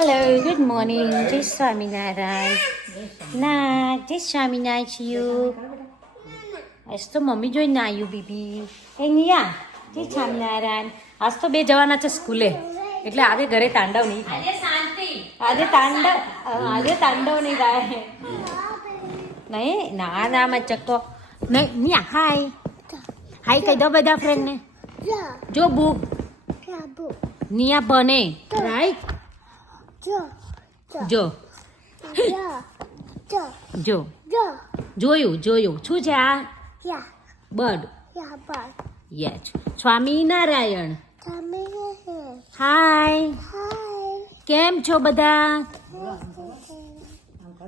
Hello, good morning. Jai Swaminarayan. ના જય સ્વામિનારાયણ છીએ. આજ તો મમ્મી જોઈને આવ્યું બીબી. એ નિયા જય સ્વામિનારાયણ. આજ તો બે જવાના છે સ્કૂલે, એટલે આજે ઘરે તાંડવ નહીં થાય. આજે તાંડવ નહીં થાય. નહીં ના ના માં ચક્કો નહીં. નિયા હાય હાય કહી દો બધા ફ્રેન્ડને. જો બુક નિયા બને રાઈટ. જો જો જોયું શું છે આ? બર્ડ. યસ. સ્વામિનારાયણ. હાય કેમ છો બધા?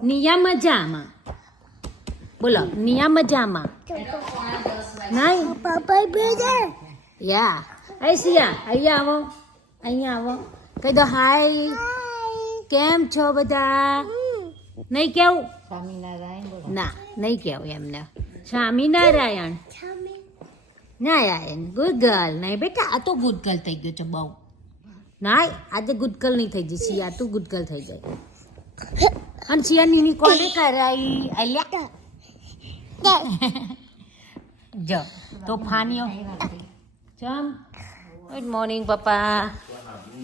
નિયા મજામાં. બોલો નિયા મજામાં. નહીં યા સિયા અહીંયા આવો કહી દો હાય. કેમ છો બધા? નહીં કેવું? સ્વામિનારાયણ. ના નહીં કેવું એમને. સ્વામિનારાયણ. નારાયણ. Good girl. નહીં બેટા આ તો ગુડ ગર્લ થઈ ગયો છે બહુ. ના આજે ગુડ ગર્લ નહીં થઈ જઈ. સિયા તું ગુડ ગર્લ થઈ જાય. અને સિયા નીની કોને કરાઈ? અલ્યા જો તો ફાનીઓ ચમ. ગુડ મોર્નિંગ પપ્પા.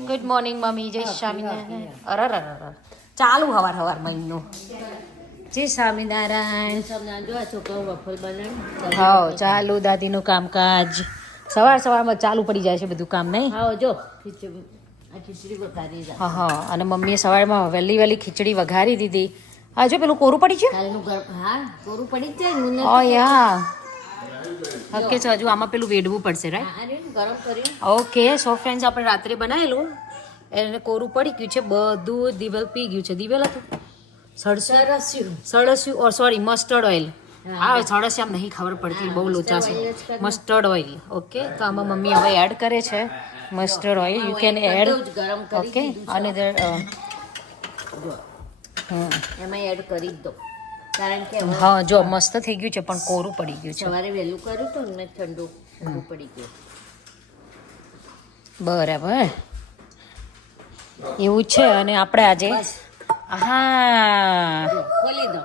Good morning mummy. જય સ્વામિનારાયણ. અર ચાલુ હવાર મહિનો. જય સ્વામિનારાયણ. જો આ છોકરાઓ વફલ બનાવી. હા ચાલુ દાદીનું કામકાજ સવારમાં ચાલુ પડી જાય છે બધું કામ. નહીં હા જો ખીચડી વઘારી. હા અને મમ્મીએ સવારમાં વહેલી ખીચડી વઘારી દીધી. હા જો પેલું કોરું પડી છે. હા કોરું પડી જ જાય. ઓ યા ઓકે તો હજુ આમાં પેલું વેડવું પડશે રાઈટ. ગરમ કર્યું. ઓકે સો ફ્રેન્ડ્સ આપણે રાત્રે બનાવેલું એને કોરું પડી ગયું છે બધું. દિવેલ પી ગયું છે. દિવેલ હતું સળસ્યું સોરી મસ્ટર્ડ ઓઇલ. હા સળસ્યું આમ નહીં ખબર પડતી બહુ લોચા છે. Mustard oil. ઓકે તો આમાં મમ્મી હવે એડ કરે છે mustard oil. You can add. Okay અને એમાં એડ કરી દો કારણ કે હા જો મસ્ત થઈ ગયું છે પણ કોરું પડી ગયું છે. સવારે વહેલું કર્યું હતું ને ઠંડુ પડી ગયું. બરાબર એવું છે. અને આપણે આજે હા ખોલી દો.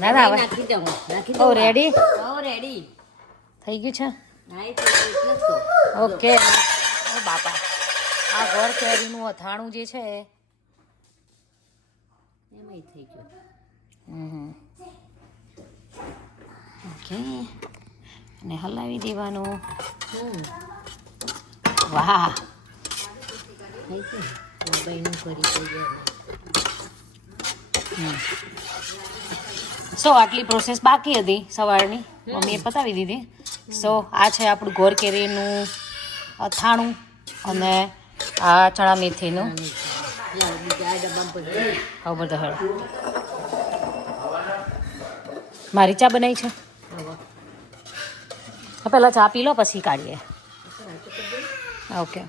ના ના નાખી દો ઓ રેડી રેડી થઈ ગયું છે. હા એટલે જ તો. ઓકે ઓ બાપા આ ઘર કેરીનું અથાણું જે છે એમાંય થઈ ગયું. ઓકે અને હલાવી દેવાનું. વાહ થઈ ગયું. મુંબઈનું કરી દઈએ. સો આટલી પ્રોસેસ બાકી હતી સવારની મમ્મીએ પતાવી દીધી. સો આ છે આપણું ગોર કેરીનું અથાણું અને આ ચણા મેથીનું. બીજા ડબ્બામાં પડી હવે બધો હળ મારી ચા બનાવી છે. પહેલાં ચા પી લો પછી કાઢીએ. ઓકે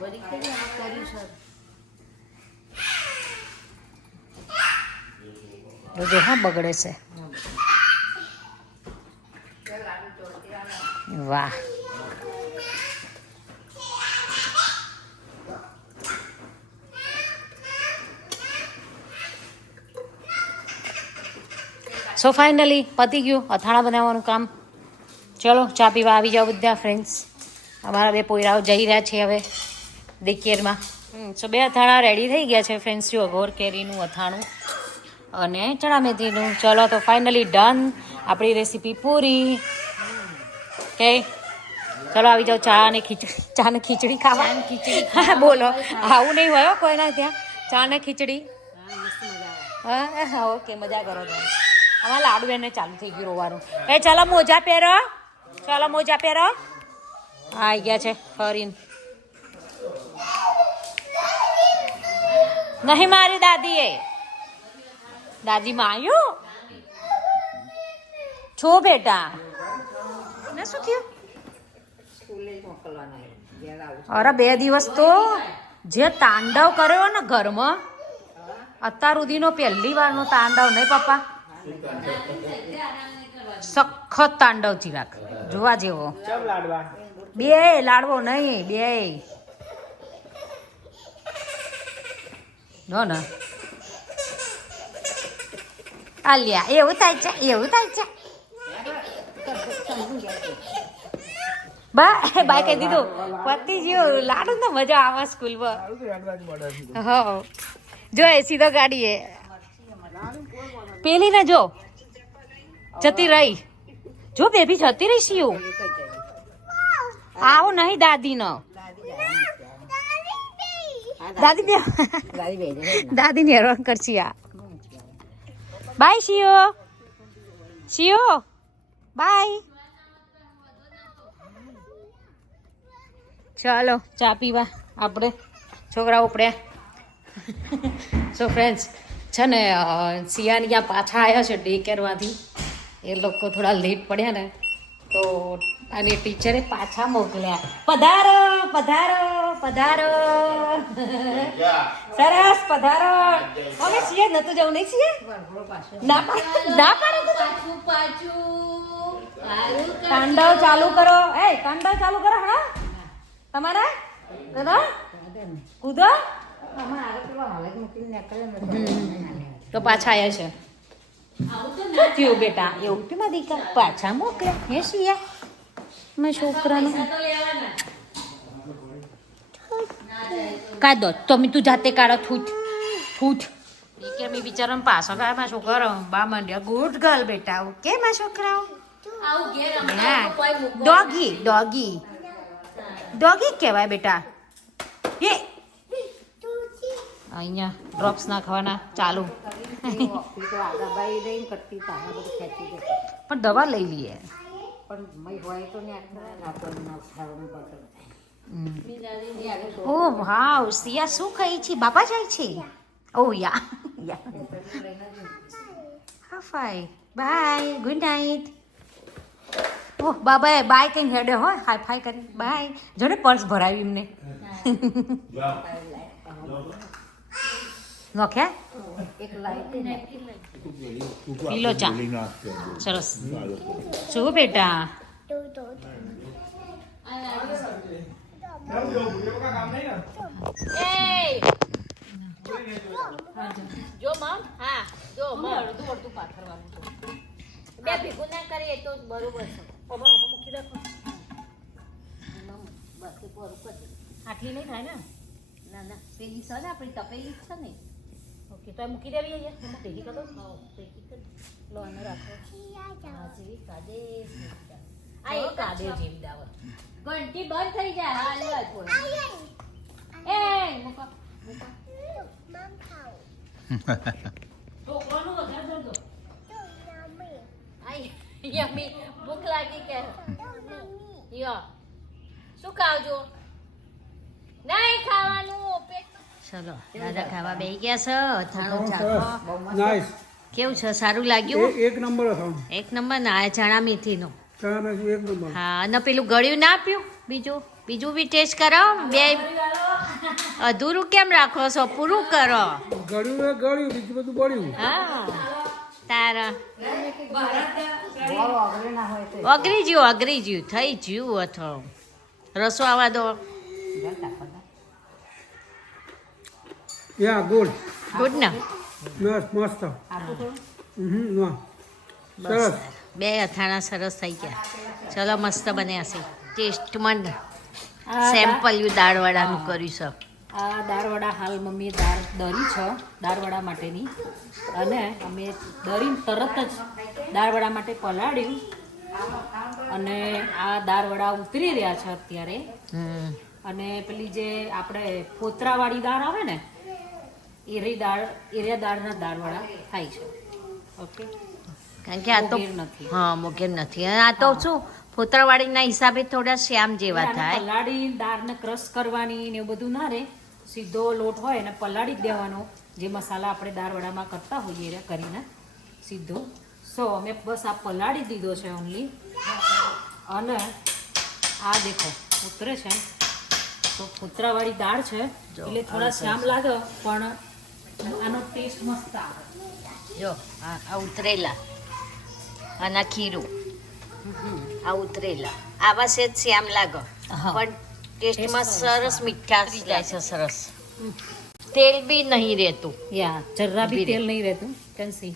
જો હા બગડે છે. વાહ સો ફાઇનલી પતી ગયું અથાણા બનાવવાનું કામ. ચલો ચા પીવા આવી જાઓ બધા ફ્રેન્ડ્સ. અમારા બે પોયરાઓ જઈ રહ્યા છે હવે દેખીરમાં. સો બે અથાણા રેડી થઈ ગયા છે ફ્રેન્ડ્સ. જો ગોર કેરીનું અથાણું અને ચણા મેથીનું. ચલો તો ફાઇનલી ડન આપણી રેસીપી પૂરી. ઓકે ચલો આવી જાઓ ચા ને ખીચડી ખાવા. હા બોલો આવું નહીં હોય કોઈના ત્યાં ચા ને ખીચડી. હા ઓકે મજા કરો તમે. અમારા લાડુ એને ચાલુ થઈ ગયું રોવાનું. એ ચાલો મોજા પહેરો. ચાલો મોજા પહેરો. હા આવી ગયા છે ફરીને. નહીં મારી દાદી માં આવ્યું છો બેટા. ને શું થયું? અરે 2 દિવસ તો જે તાંડવ કર્યો ને ઘરમાં અત્યાર સુધીનો પહેલી વારનો તાંડવ નહીં પપ્પા. સખત તાંડવ ચિરાગ જોવા જેવો. બે લાડવો નહીં બે. No, no. આલ્યા એવું થાય છે એવું થાય છે બા કહી દીધું પતિ જેવું લાડુ ને મજા આવે સ્કૂલમાં હો જો એ સીધો ગાડી એ પેલી ને જો જતી રહી જો બેબી જતી રહી શિયું આવો નહીં દાદી નો દાદી બે દાદી ને હેરાન કરશી આ બાય શિયો શિયો બાય ચાલો ચા પીવા આપણે છોકરાઓ ઉપડ્યા સો ફ્રેન્ડ્સ છે ને સિયાની ત્યાં પાછા આવ્યા છે ડે કેરમાંથી એ લોકો થોડા લેટ પડ્યા ને તો અને ટીચરે પાછા મોકલ્યા પધારો પધારો પધારો સરસ પધારો અમે છીએ નતું જવું નહીં છીએ ના પાડે તાંડવ ચાલુ કરો તાંડવ ચાલુ કરો હા તમારા દાદા કૂદો તો પાછા આવ્યા છે થયું બેટા એવું કે મારી દીકરા પાછા મોકલ્યા હે શિયા મેં છોકરાનું કાઢો તમે તું જાતે કાઢો થૂટ થૂટ કે મેં બિચારાને પાછો કાઢ માં છોકરો બા માંડ્યા ગુડ ગર્લ બેટા ઓકે માં છોકરાઓ ડોગી ડોગી ડોગી કહેવાય બેટા એ અહીંયા ડ્રોપ્સ નાખવાના ચાલુ પણ દવા લઈ લઈએ ઓ વાવ સિયા શું ખાઈ છે બાપા જાય છે ઓ યા હા ફાઈ બાય ગુડ નાઇટ ઓહ બાબાએ બાય કઈ હેડે હોય હાઈ ફાઈ કરી બાય જોને પર્સ ભરાવી એમને નોખ્યા પીલો ચા સરસ શું બેટા જો મમ હા જો મમ અડધું પાથરવાનું છે બે ભેગું ના કરીએ તો બરોબર છે મૂકી રાખો બસ આટલી નહીં થાય ને ના ના પેલી છે ને આપણી તપેલી છે ને ઓકે તો મૂકી દેવી અહીંયા ભેગી કરો લો અને રાખો હાજી કાદે આ એક કાદે જેવી દાવત ઘંટી બંધ થઈ જાય હા લેવા કોઈ એ મૂકો મૂકો મમ ખાઓ છોકરાનું વધારે દો આઈ યમ્મી ભૂખ લાગી કે યો શું ખાવજો નહીં ખાવાનું પેટ ચલો દાદા ખાવા બેસી ગયા છે અથાણું ચાખો નાઈસ કેવું છે સારું લાગ્યું એક નંબર હતો એક નંબર ના આ ચણા મેથીનો ચા નથી એક નંબર હા અને પેલું ગળ્યું ના આપ્યું બીજું બી ટેસ્ટ કરો બે અધૂરું કેમ રાખો છો પૂરું કરો ગળ્યું બીજું બધું બળ્યું હા તારા અગરી જ્યું થઈ જ્યું અથાણું રસો આવવા દો યા ગુડ ગુડ ના મસ્ત સરસ બે અથાણા સરસ થઈ ગયા ચલો મસ્ત બન્યા છે ટેસ્ટમાં સેમ્પલ દાળવાળાનું કર્યું છે આ દાળવડા હાલ મમ્મીએ દાળ દરી છે દાળવડા માટેની અને અમે દરીને તરત જ દાળવડા માટે પલાળ્યું અને આ દાળવડા ઉતરી રહ્યા છે અત્યારે અને પેલી જે આપણે ફોતરાવાળી દાળ આવે ને એરિયા દાળના દાળવડા થાય છે ઓકે કારણ કે આ તો મોગેર નથી. હા મોગેર નથી અને આ તો શું ફોતરાવાળીના હિસાબે થોડા શ્યામ જેવા થાય પલાળી દાળને ક્રશ કરવાની ને એવું બધું ના રે સીધો લોટ હોય ને પલાળી જ દેવાનો જે મસાલા આપણે દાળવડામાં કરતા હોઈએ એ કરીને સીધો અમે બસ આ પલાળી દીધો છે ઓનલી અને આ દેખો ઉતરે છે તો ફોતરાવાળી દાળ છે એટલે થોડા શ્યામ લાગે પણ આનો ટેસ્ટ મસ્ત આવે જો આ ઉતરેલા આના ખીરું આ ઉતરેલા આવા સેજ શ્યામ લાગે પણ ટેસ્ટમાં સરસ મીઠાશ જાય છે સરસ તેલ બી નહીં રહેતું યા જરા બી તેલ નહીં રહેતું કેન સી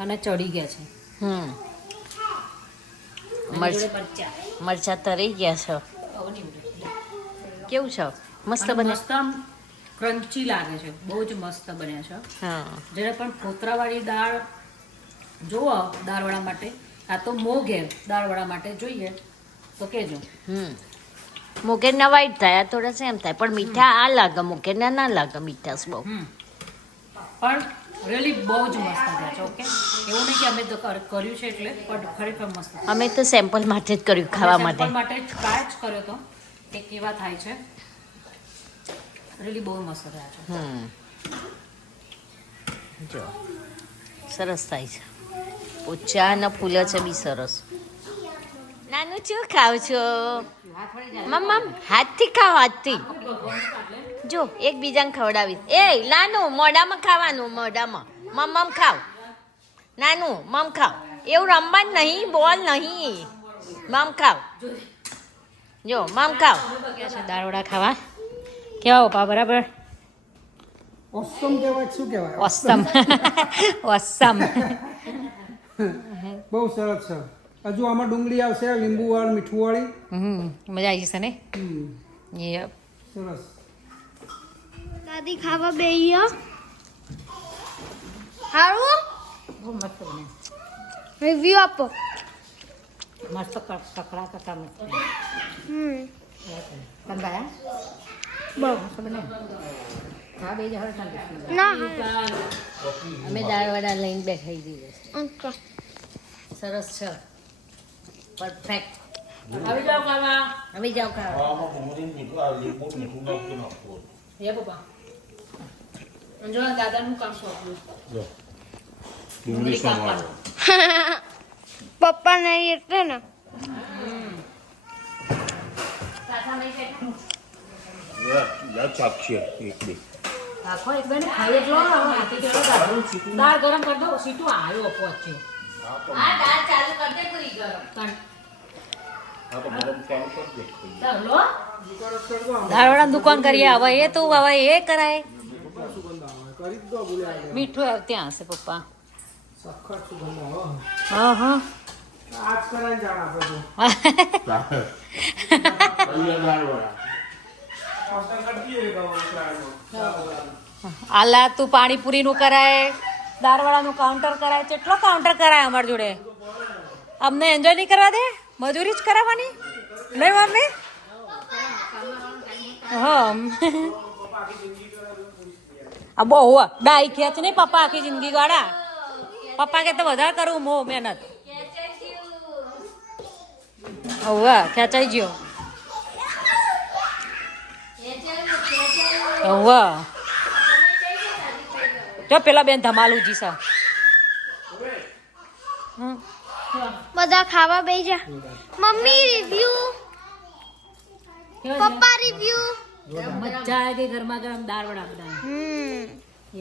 અને ચડી ગયા છે. હમ એની જોડે મરચાં. મરચા તરી ગયા છે. આવો નહીં ઉડે. કેવું છે મસ્ત અને બને? મસ્ત આમ ક્રન્ચી લાગે છે, બહુ જ મસ્ત બન્યા છે. હા જ્યારે પણ ફોતરાવાળી દાળ જોવો દાળવડા માટે, આ તો મોગે દાળવડા માટે જોઈએ તો કહેજો. મુકેરના વાઈટ થાય, આ થોડા સેમ થાય, પણ મીઠા આ લાગે, મુકેરના ના લાગે મીઠાશ બહુ. પણ રિયલી બહુ જ મસ્ત થયા છે. ઓકે, એવું નહીં કે અમે તો કર્યું છે એટલે, પણ ખરેખર મસ્ત થયા. અમે તો સેમ્પલ માટે જ કર્યું, ખાવા માટે. સેમ્પલ માટે જ ટ્રાય જ કર્યો તો કે કેવા થાય છે. રિયલી બહુ મસ્ત થયા છે. જો સરસ થાય છે. ઓછા અને ફૂલ છે બી સરસ. નાનું શું ખાવ છો? મમ્મા હાથથી ખાઓ, હાથથી. જો એકબીજાને ખવડાવી. એ નાનું મોઢામાં ખાવાનું, મોઢામાં. મમ્મ ખાવ. નાનું મમ ખાવ. એવું રમવા જ નહીં, બોલ નહીં. મમ ખાવ. જો મમ ખાવ. દાળવડા ખાવા કેવા પપ્પા? બરાબર? ઓસમ કહેવાય કે શું કહેવાય? ઓસમ. ઓસમ. બહુ સરસ છે. હજુ આમાં ડુંગળી આવશે, લીંબુ વાળી, મીઠું વાળી. મજા આવી જશે ને? યપ. સરસ. દાદી ખાવા બેહીયો. હારું બહુ મસ્ત બને. રિવ્યુ આપો. મસ્ત કકડા કકડા મસ્ત. બહુ મસ્ત બને. ખા બે જહર ના અમે દાળવડા લઈને બેઠાઈ દીધે છે. અંકા સરસ છે. પરફેક્ટ. આવી જાઓ ખાવા. આવી જાઓ ખાવા. હે પપ્પા. જો દાદાનું કામ સોંપ્યું. ડુંગળી કાપવાનું. પપ્પા નહીં એટલે ને આખો એક બેન ખાઈ જ લો. દાળ ગરમ કરી દો. સીટું આવ્યો પહોંચ્યો. આ દાળ ચાલુ કર દે, પૂરી ગરમ. લો દાળવડા દુકાન કરીએ. હવે એ તો હવે એ કરાય. કરી જ દો બોલ્યા. મીઠું ત્યાં હશે પપ્પા. સખત સુગંધ આવે. હા હા. આજ કરાય જાણ આપણે તો. આલા તું પાણીપુરીનું કરાય, દાળવડાનું કાઉન્ટર કરાય, કેટલો કાઉન્ટર કરાય અમારી જોડે. અમને એન્જોય નહીં કરવા દે, મજૂરી જ કરાવવાની નહીં મમ્મી? હા. આ બહુ ડાઈ ખેંચ નહીં પપ્પા આખી જિંદગી ગાડા. પપ્પા કે તો વધારે કરું મો મહેનત. હવે ખેંચાઈ ગયો. હવે જો પેલા બેન ધમાલું જીસા. બધા ખાવા બેહી જા. મમ્મી રિવ્યુ, પપ્પા રિવ્યુ. મજા આવે કે ગરમા ગરમ દાળ વડા બધા.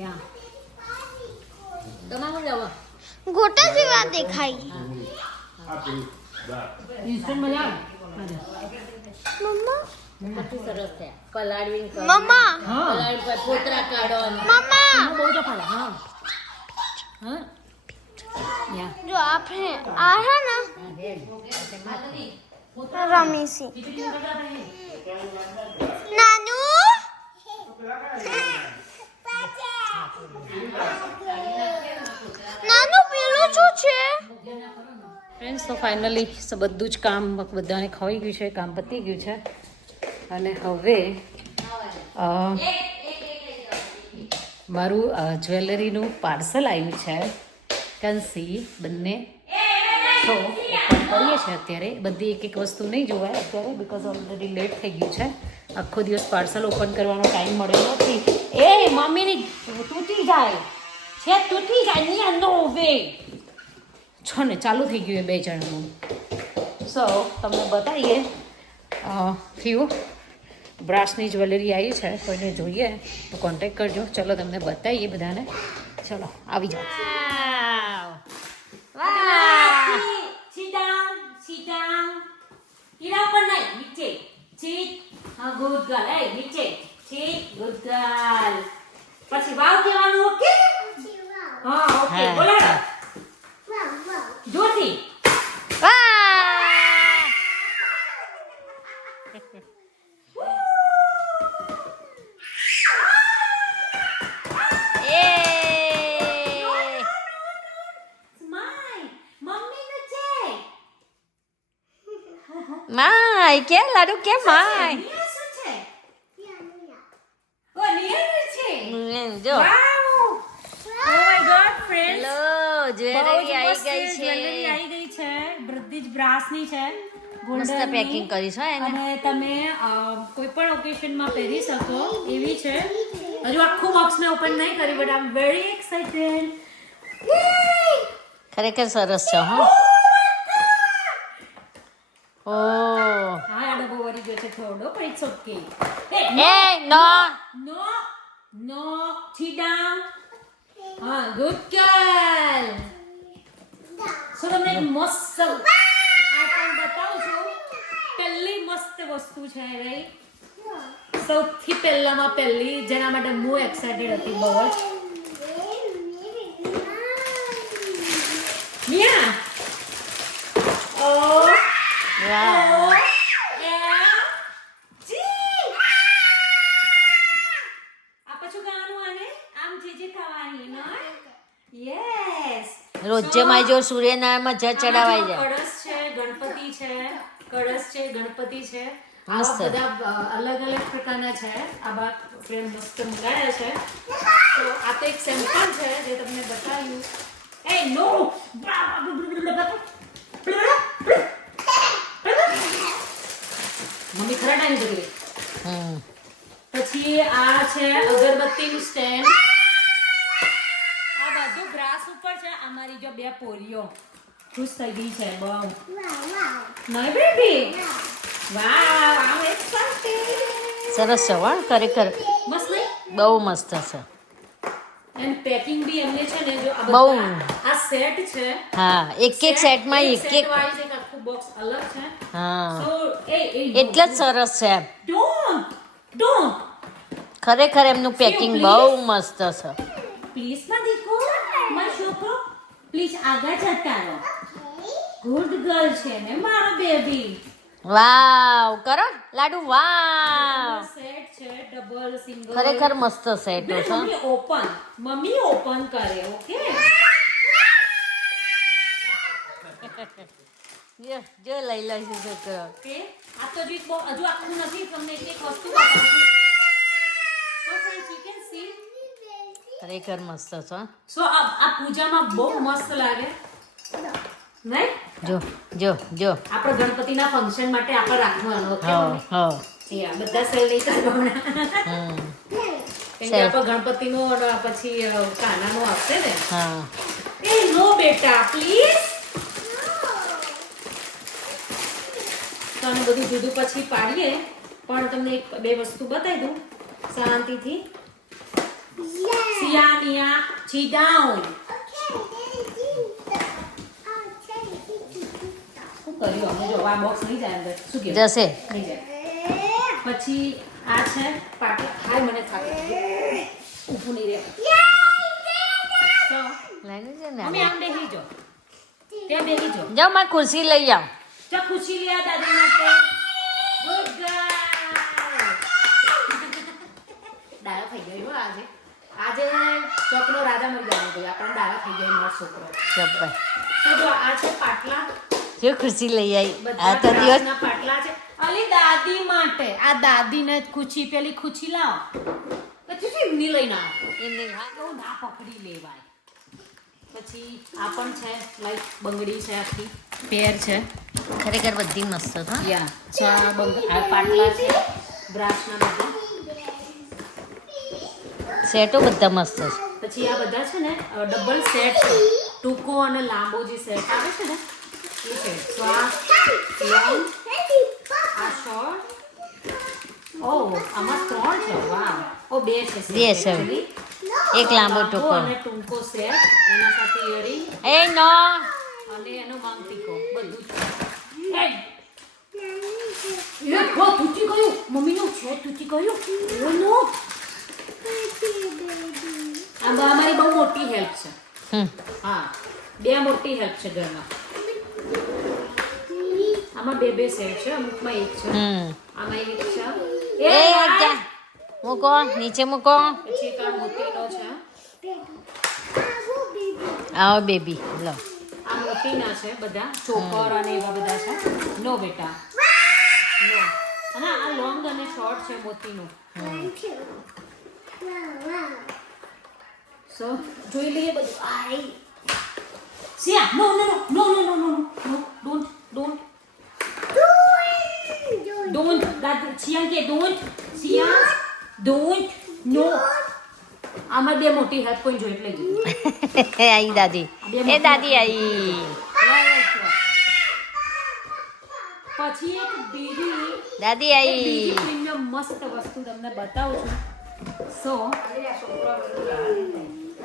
યા તમારું જવા. ગોટા જેવા દેખાય. ઇન્સ્ટન્ટ મજા આવે. મમ્મા બધું સરસ થયા. પલાળવીને કરો. મમ્મા પલાળી પર ફોતરા કાઢો અને મમ્મા બહુ જ ફાલે. હા હા યા જો આપણે આ હે ને રમીસી નાનુ નાનુ પેલું શું છે? ફ્રેન્ડ્સ તો ફાઇનલી બધું જ કામ બધાને ખવાઈ ગયું છે, કામ પતી ગયું છે. અને હવે મારું જ્વેલરીનું પાર્સલ આવ્યું છે. કંસી બંને તો ઓપન કરીએ છીએ અત્યારે. બધી એક એક વસ્તુ નહીં જોવાય અત્યારે, બિકોઝ ઓલરેડી લેટ થઈ ગયું છે. આખો દિવસ પાર્સલ ઓપન કરવાનો ટાઈમ મળ્યો નથી. એ મમ્મીની તૂટી જાય છે, તૂટી જાય ની અંદર ઉભે છો ને. ચાલુ થઈ ગયું એ બે જણનું. સો તમને બતાવીએ. ફ્યુ બ્રાસની જ્વેલરી આવી છે, કોઈને જોઈએ તો કોન્ટેક્ટ કરજો. ચલો તમને બતાવીએ બધાને. ચલો આવી જાઓ. Sit down, sit down. હીરા પર નહીં, નીચે. Sit. હા, good girl. Hey, નીચે. Sit, good girl. પછી વાવ કહેવાનું, ઓકે? હા, ઓકે. બોલાડો. માય કે લાડુ કે માય નિયા શું છે? ઓ નિયાનું છે. જો wow! Oh my God friends. લો જ્વેલરી આવી ગઈ જ્વેલરી છે આવી ગઈ છે. બધી જ બ્રાસની છે. મસ્ત golden ની. પેકિંગ કરીશ હો એને અને તમે કોઈ પણ ઓકેશનમાં પહેરી શકો એવી છે. હજુ આખું બોક્સ મેં ઓપન નહીં કર્યું but I am very excited. ખરેખર સરસ છે હો ઓ હા આ ડબ્બો વળી ગયો છે થોડો પણ ઇટ્સ ઓકે. એ no no no sit down. હા ગુડ ગર્લ. સો તમને એક મસ્ત આઈટમ બતાવું છું. પહેલી મસ્ત વસ્તુ છે રાઈટ. સૌથી પહેલામાં પહેલી જેના માટે હું એક્સાઇટેડ હતી બહુ જ. મિયા ઓ વાહ રોજે માં જો સૂર્યનારાયણમાં જળ ચડાવાઈ જાય કળશ છે ગણપતિ છે કળશ છે ગણપતિ છે મસ્ત. આવા બધા અલગ અલગ પ્રકારના છે. આ બાદ ફ્રેમ મસ્ત મંગાયા છે. તો આ તો એક સેમ્પલ છે જે તમને બતાવ્યું. એ નો મમ્મી ખરા ટાઈમ જતી રહી. હમ પછી આ છે અગરબત્તીનું સ્ટેન્ડ. આ બધું બ્રાસ ઉપર છે. અમારી જો બે પોરીઓ ખુશ થઈ ગઈ છે બહુ. My baby. Wow, I'm excited. સરસ છે હો ખરેખર મસ્ત નહીં? બહુ મસ્ત છે એન્ડ પેકિંગ બી એમને છે ને જો આ બહુ. બધા આ સેટ છે. હા એક એક સેટમાં એક સેટ એક વાઇઝ એક આખું બોક્સ અલગ છે. હા So એટલે જ સરસ છે એમ don't ખરેખર એમનું પેકિંગ બહુ મસ્ત છે પ્લીઝ માં દીકો મારો છોકરો પ્લીઝ આગળ જતા રહો. ગુડ ગર્લ છે ને મારો બેબી. વાવ કરો લાડુ વાવ સેટ છે ડબલ સિંગલ. ખરેખર મસ્ત સેટો છે મમ્મી ઓપન કરે ઓકે. જો લઈ લઈશું છોકરો ઓકે આ તો હજુ હજુ આખું નથી. તમને એક વસ્તુ બતાવું છું. So friends you can see. ખરેખર મસ્ત છે So આ પૂજામાં બહુ મસ્ત લાગે નહીં? જો જો જો આપણે ગણપતિના ફંક્શન માટે આપણે રાખવાનું ઓકે હા મમ્મી? હા Yeah, બધા સેલ નહીં કરવાના. હમ કેમ કે આપણે ગણપતિનો અને પછી કાનાનો આવશે ને. હા એ નો બેટા પ્લીઝ. તો આને બધું જુદું પછી પાડીએ પણ તમને એક બે વસ્તુ બતાવી દઉં શાંતિથી. સિયાનિયા sit down. શું કર્યું અમે જો આ બોક્સ નહીં જાય અંદર. શું કહેવું? જશે નહીં જાય. પછી આ છે પાટલા. હાય મને થાકી ગયું. ઊભું નહીં રહે. So, લઈને છે મમ્મી ને આમ બેસી જાઓ. ત્યાં બેસી જાઓ. જાઓ મારી ખુરશી લઈ આવ ચા ખુશી લે દાદી માટે. Good girl. ડાયો થઈ ગયો હો આજે. આજે ચોકનો રાજા મરી જવાનો ભાઈ. આપણને ડાયો થઈ ગયો મારો છોકરો. ચપ્પલ તો જો આ છે પાટલા. જો ખુરશી લઈ આવી બધા આ તો દિવસ ગ્લાસના પાટલા છે. અલી દાદી માટે. આ દાદીને ખુશી પેલી ખુશી લાવો. પછી એમની લઈને આવો. એમની હા બહુ ના પકડી લેવાય. પછી આ પણ છે લાઈક બંગડી છે આખી પેર છે. ખરેખર બધી મસ્ત છે યા સો આ પાટલા છે બ્રાસના બધા. સેટો બધા મસ્ત છે પછી આ બધા છે ને ડબલ સેટ છે. ટૂંકો અને લાંબો જે સેટ આવે છે ને એ સેટ. સો આ લોંગ આ શોર્ટ. ઓ આમાં 3 છે. વાવ. ઓ 2 છે set બે છે. actually. એક લાંબો ટૂંકો અને ટૂંકો સેટ એના સાથે ઇયરિંગ એ નો અને એનો માંગટીકો બધું છે. એ ગો તૂટી ગયું. મમ્મીનું છે તૂટી ગયું. ઓ નો. આ અમારી બહુ મોટી હેલ્પ છે. હમ હા 2 મોટી હેલ્પ છે ઘરમાં. આમાં 2 સેટ છે. અમુકમાં એક છે. હમ આમાં એક છે. એ જા મૂકો નીચે મૂકો પછી એક આ મોતીનો છે. આવો બેબી લો આ મોતીના છે બધા ચોકર અને એવા બધા છે. નો બેટા નો અને આ લોંગ અને શોર્ટ છે મોતીનું. સો જોઈ લઈએ બધું. આઈ સિયા નો no no no no no no don't દાદી સિયા કે ડોન્ટ સિયા ડોન્ટ નો. આમાં બે મોટી હેલ્પ કોઈ જોઈ લેજો. આઈ દાદી એ દાદી આઈ. પછી એક બીજી દાદી આઈ. પ્રીમિયમ મસ્ત વસ્તુ તમને બતાવું છું. સો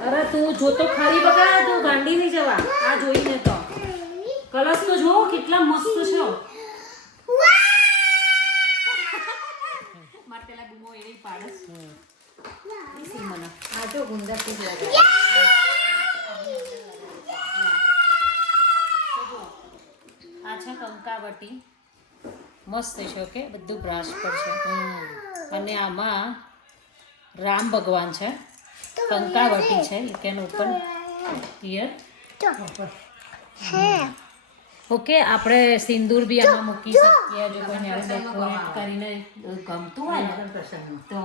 અરે તું જો તો ખરી બકા, તું ગાંડી નહીં જવા. આ જોઈને તો કલર્સ તો જો કેટલા મસ્ત છે. મારે પેલા બૂમો એવી પાડસ સી મને આ જો ગુંદા થી આ છે કંકાવટી. મસ્ત છે. ઓકે બધું બ્રાશ પર છે. અને આમાં રામ ભગવાન છે. કંકાવટી છે. You can open here. Okay આપણે સિંદૂર બી આમાં મૂકી શકીએ જો કોઈને ડેકોરેટ કરીને ગમતું હોય ને તો.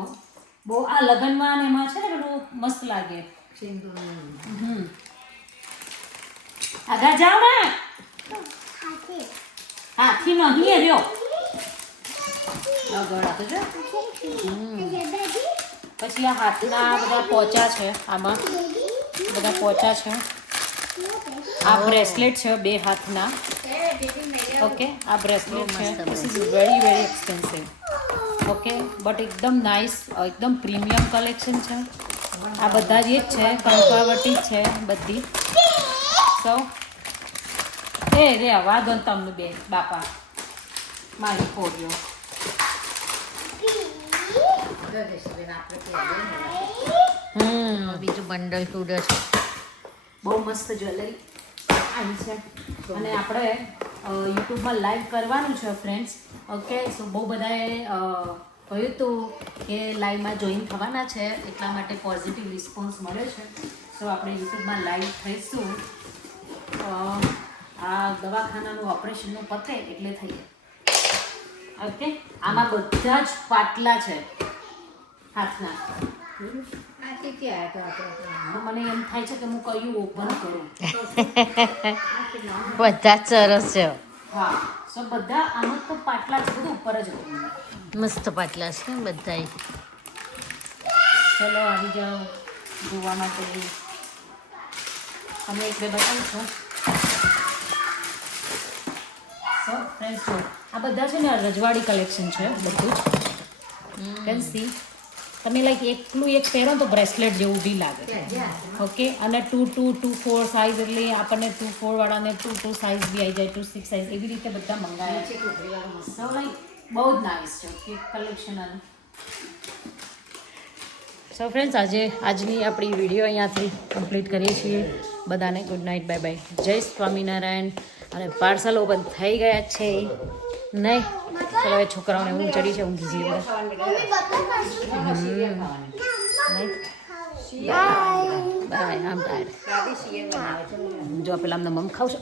બહુ આ લગ્નમાં ને એમાં છે ને પેલું મસ્ત લાગે સિંદૂર. આગળ જાઓ ને. હાથી નહીં રહ્યો આગળ આ તો જો. પછી આ હાથના બધા પોચા છે. આમાં બધા પોચા છે. આ બ્રેસલેટ છે 2 હાથના. ઓકે આ બ્રેસલેટ છે. This is very very expensive. Okay but એકદમ નાઇસ, એકદમ પ્રીમિયમ કલેક્શન છે. આ બધા જ છે કંકાવટી છે બધી. સો એ રે વાદન તમને બે બાપા મારી ખોડ્યો. બીજું બંડલ ટુડર છે. બહુ મસ્ત જ્વેલરી આવી છે. અને આપણે યુટ્યુબમાં લાઈવ કરવાનું છે ફ્રેન્ડ્સ. ઓકે સો બહુ બધાએ કહ્યું હતું કે લાઈવમાં જોઈન થવાના છે, એટલા માટે પોઝિટિવ રિસ્પોન્સ મળ્યો છે. સો આપણે યુટ્યુબમાં લાઈવ થઈશું. આ દવાખાનાનું ઓપરેશનનું પતે એટલે થઈએ. ઓકે આમાં બધા જ પાટલા છે હાથના. મને એમ થાય છે કે હું કયું ઓપન કરું. બધા જ સરસ છે. હા સો બધા આમાં તો પાટલા છે. બધું ઉપર જ હતું. મસ્ત પાટલા છે બધા. ચલો આવી જાઓ જોવા માટે. અમે એક બે બતાવીશું. સો ફ્રેન્ડ્સ જો આ બધા છે ને રજવાડી કલેક્શન છે બધું જ. કેન સી તમે લાઈક એકલું એક પહેરો તો બ્રેસલેટ જેવું બી લાગે. ઓકે અને 2 2 2 4 સાઇઝ એટલે આપણને 2 4 વાળાને 2 2 સાઇઝ બી આવી જાય, 2 6 સાઇઝ એવી રીતે બધા મંગાવ્યા છે. સો લાઈક બહુ જ નાઇસ છે. Okay collection. સો ફ્રેન્ડ્સ આજની આપણી વિડીયો અહીંયાથી કમ્પ્લીટ કરીએ છીએ. બધાને ગુડ નાઇટ, બાય બાય, જય સ્વામિનારાયણ. અને પાર્સલો પણ થઈ ગયા છે નહીં. ચલો હવે છોકરાઓને ઊંઘ ચડી છે, ઊંઘી જઈએ બધા. બાય આમ ટાયર્ડ. જો પેલા અમને મમ ખાવશે.